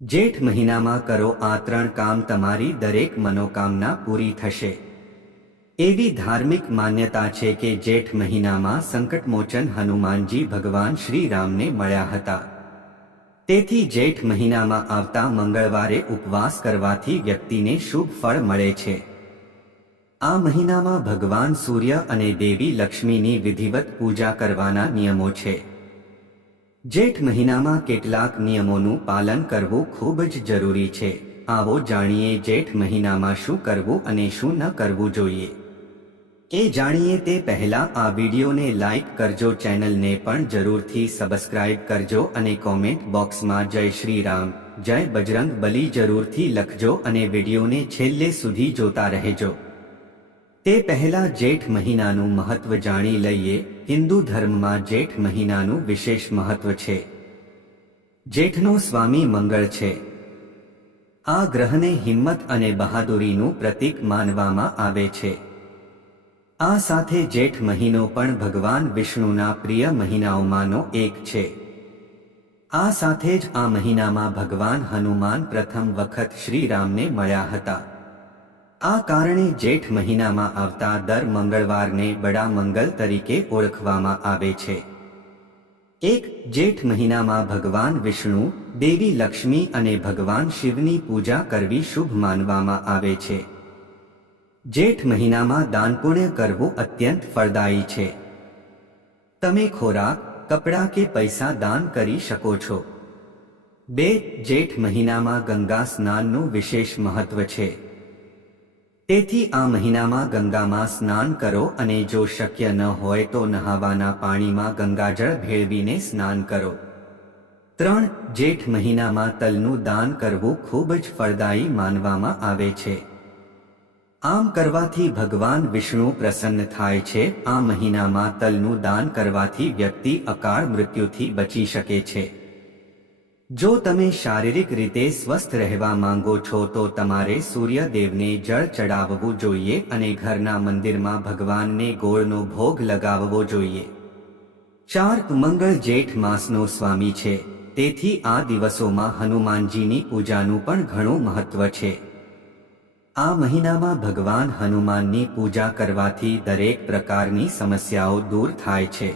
જેઠ મહિનામાં કરો આ 3 કામ, તમારી દરેક મનોકામના પૂરી થશે। એવી ધાર્મિક માન્યતા છે કે જેઠ મહિનામાં સંકટમોચન હનુમાનજી ભગવાન શ્રી રામને મળ્યા હતા। તેથી જેઠ મહિનામાં આવતા મંગળવારે ઉપવાસ કરવાથી વ્યક્તિને શુભ ફળ મળે છે। આ મહિનામાં ભગવાન સૂર્ય અને દેવી લક્ષ્મીની વિધિવત પૂજા કરવાના નિયમો છે। જેઠ મહિનામાં કેટલાક નિયમોનું પાલન કરવું ખૂબ જ જરૂરી છે। આવો જાણીએ જેઠ મહિનામાં શું કરવું અને શું ન કરવું જોઈએ। એ જાણીએ તે પહેલા આ વિડીયોને લાઈક કરજો, ચેનલને પણ જરૂરથી સબસ્ક્રાઇબ કરજો અને કોમેન્ટ બોક્સમાં જય શ્રી રામ, જય બજરંગ બલી જરૂરથી લખજો અને વિડીયોને છેલ્લે સુધી જોતા રહેજો। તે પહેલા જેઠ મહિનાનું મહત્વ જાણી લઈએ। હિન્દુ ધર્મમાં જેઠ મહિનાનું વિશેષ મહત્વ છે। જેઠનો સ્વામી મંગળ છે। આ ગ્રહને હિંમત અને બહાદુરીનું પ્રતીક માનવામાં આવે છે। આ સાથે જેઠ મહિનો પણ ભગવાન વિષ્ણુના પ્રિય મહિનાઓમાંનો એક છે। આ સાથે જ આ મહિનામાં ભગવાન હનુમાન પ્રથમ વખત શ્રી રામને મળ્યા હતા। આ કારણે જેઠ મહિનામાં આવતા દર મંગળવારને બડા મંગલ તરીકે ઓળખવામાં આવે છે। જેઠ મહિનામાં ભગવાન વિષ્ણુ, દેવી લક્ષ્મી અને ભગવાન શિવની પૂજા કરવી શુભ માનવામાં આવે છે। જેઠ મહિનામાં દાન પુણ્ય કરવું અત્યંત ફળદાયી છે। તમે ખોરાક, કપડાં કે પૈસા દાન કરી શકો છો। જેઠ મહિનામાં ગંગા સ્નાનનું વિશેષ મહત્વ છે। તેથી આ મહિનામાં ગંગામાં સ્નાન કરો અને જો શક્ય ન હોય તો નહાવાના પાણીમાં ગંગાજળ ભેળવીને સ્નાન કરો। જેઠ મહિનામાં તલનું દાન કરવું ખૂબ જ ફળદાયી માનવામાં આવે છે। આમ કરવાથી ભગવાન વિષ્ણુ પ્રસન્ન થાય છે। આ મહિનામાં તલનું દાન કરવાથી વ્યક્તિ અકાળ મૃત્યુથી બચી શકે છે। જો તમે શારીરિક રીતે સ્વસ્થ રહેવા માંગો છો તો તમારે સૂર્યદેવને જળ ચડાવવું જોઈએ અને ઘરના મંદિરમાં ભગવાનને ગોળનો ભોગ લગાવવો જોઈએ। મંગળ જેઠ માસનો સ્વામી છે, તેથી આ દિવસોમાં હનુમાનજીની પૂજાનું પણ ઘણું મહત્વ છે। આ મહિનામાં ભગવાન હનુમાનની પૂજા કરવાથી દરેક પ્રકારની સમસ્યાઓ દૂર થાય છે।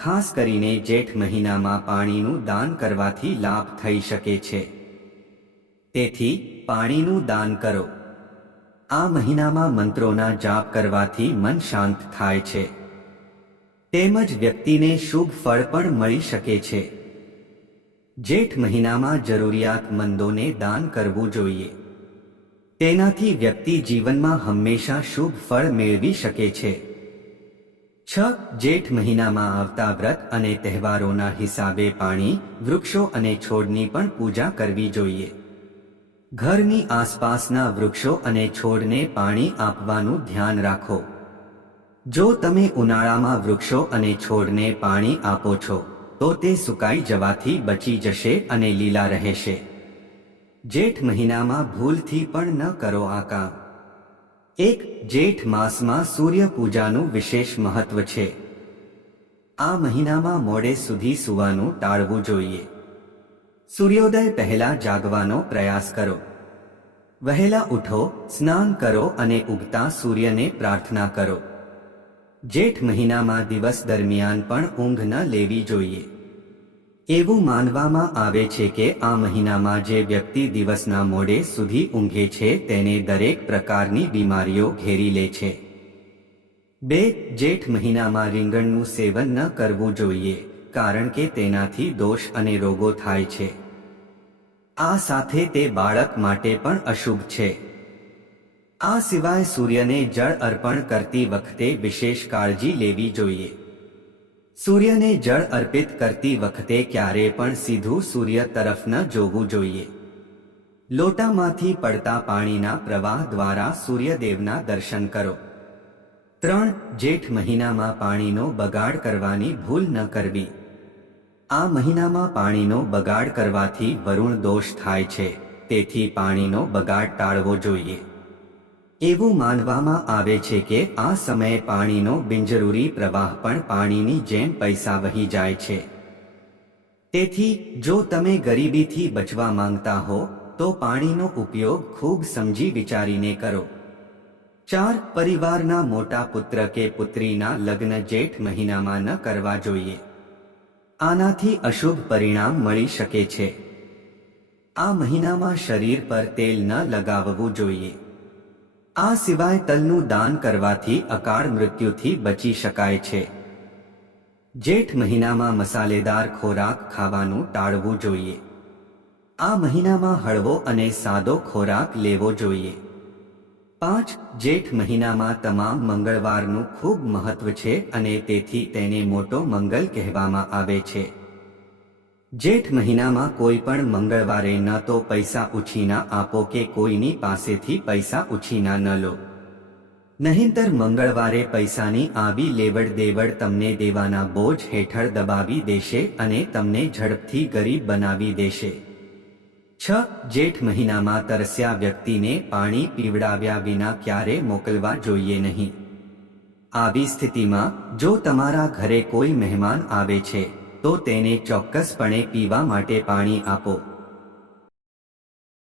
ખાસ કરીને જેઠ મહિનામાં પાણીનું દાન કરવાથી લાભ થઈ શકે છે। તેથી પાણીનું દાન કરો। આ મહિનામાં મંત્રોના જાપ કરવાથી મન શાંત થાય છે તેમજ વ્યક્તિને શુભ ફળ પણ મળી શકે છે। જેઠ મહિનામાં જરૂરિયાતમંદોને દાન કરવું જોઈએ। તેનાથી વ્યક્તિ જીવનમાં હંમેશા શુભ ફળ મેળવી શકે છે। જેઠ મહિનામાં આવતા વ્રત અને તહેવારોના હિસાબે પાણી, વૃક્ષો અને છોડની પણ પૂજા કરવી જોઈએ। ઘરની આસપાસના વૃક્ષો અને છોડને પાણી આપવાનું ધ્યાન રાખો। જો તમે ઉનાળામાં વૃક્ષો અને છોડને પાણી આપો છો તો તે સુકાઈ જવાથી બચી જશે અને લીલા રહેશે। જેઠ મહિનામાં ભૂલથી પણ ન કરો આ કામ। જેઠ માસમાં સૂર્ય પૂજાનું વિશેષ મહત્વ છે। આ મહિનામાં મોડે સુધી સૂવાનું ટાળવું જોઈએ। સૂર્યોદય પહેલા જાગવાનો પ્રયાસ કરો। વહેલા ઉઠો, સ્નાન કરો અને ઉગતા સૂર્યને પ્રાર્થના કરો। જેઠ મહિનામાં દિવસ દરમિયાન પણ ઊંઘ ન લેવી જોઈએ। એવું માનવામાં આવે છે કે આ મહિનામાં જે વ્યક્તિ દિવસના મોડે સુધી ઊંઘે છે તેને દરેક પ્રકારની બીમારીઓ ઘેરી લે છે। જેઠ મહિનામાં રીંગણનું સેવન ન કરવું જોઈએ કારણ કે તેનાથી દોષ અને રોગો થાય છે। આ સાથે તે બાળક માટે પણ અશુભ છે। આ સિવાય સૂર્યને જળ અર્પણ કરતી વખતે વિશેષ કાળજી લેવી જોઈએ। સૂર્યને જળ અર્પિત કરતી વખતે ક્યારે પણ સીધું સૂર્ય તરફ ન જોવું જોઈએ। લોટામાંથી પડતા પાણીના પ્રવાહ દ્વારા સૂર્યદેવના દર્શન કરો। જેઠ મહિનામાં પાણીનો બગાડ કરવાની ભૂલ ન કરવી। આ મહિનામાં પાણીનો બગાડ કરવાથી વરુણ દોષ થાય છે, તેથી પાણીનો બગાડ ટાળવો જોઈએ। એવું માનવામાં આવે છે કે આ સમયે પાણીનો બિનજરૂરી પ્રવાહ પણ પાણીની જેમ પૈસા વહી જાય છે। તેથી જો તમે ગરીબીથી બચવા માંગતા હો તો પાણીનો ઉપયોગ ખૂબ સમજી વિચારીને કરો. 4. પરિવારના મોટા પુત્ર કે પુત્રીના લગ્ન જેઠ મહિનામાં ન કરવા જોઈએ. આનાથી અશુભ પરિણામ મળી શકે છે. આ મહિનામાં શરીર પર તેલ ન લગાવવું જોઈએ. આ સિવાય તલનું દાન કરવાથી અકાળ મૃત્યુથી બચી શકાય છે. જેઠ મહિનામાં મસાલેદાર ખોરાક ખાવાનું ટાળવું જોઈએ. આ મહિનામાં હળવો અને સાદો ખોરાક લેવો જોઈએ. 5. જેઠ મહિનામાં તમામ મંગળવારનું ખૂબ મહત્વ છે અને તેથી તેને મોટો મંગલ કહેવામાં આવે છે. જેઠ મહિનામાં કોઈ પણ મંગળવારે ન તો પૈસા ઉછીના આપો કે કોઈની પાસેથી પૈસા ઉછીના ન લો. નહીંતર મંગળવારે પૈસાની આવી લેવડ દેવડ તમને દેવાના બોજ હેઠળ દબાવી દેશે અને તમને ઝડપથી ગરીબ બનાવી દેશે. 6. જેઠ મહિનામાં તરસ્યા વ્યક્તિને પાણી પીવડાવ્યા વિના ક્યારે મોકલવા જોઈએ નહીં. આવી સ્થિતિમાં જો તમારા ઘરે કોઈ મહેમાન આવે છે તો તેને ચોક્કસપણે પીવા માટે પાણી આપો.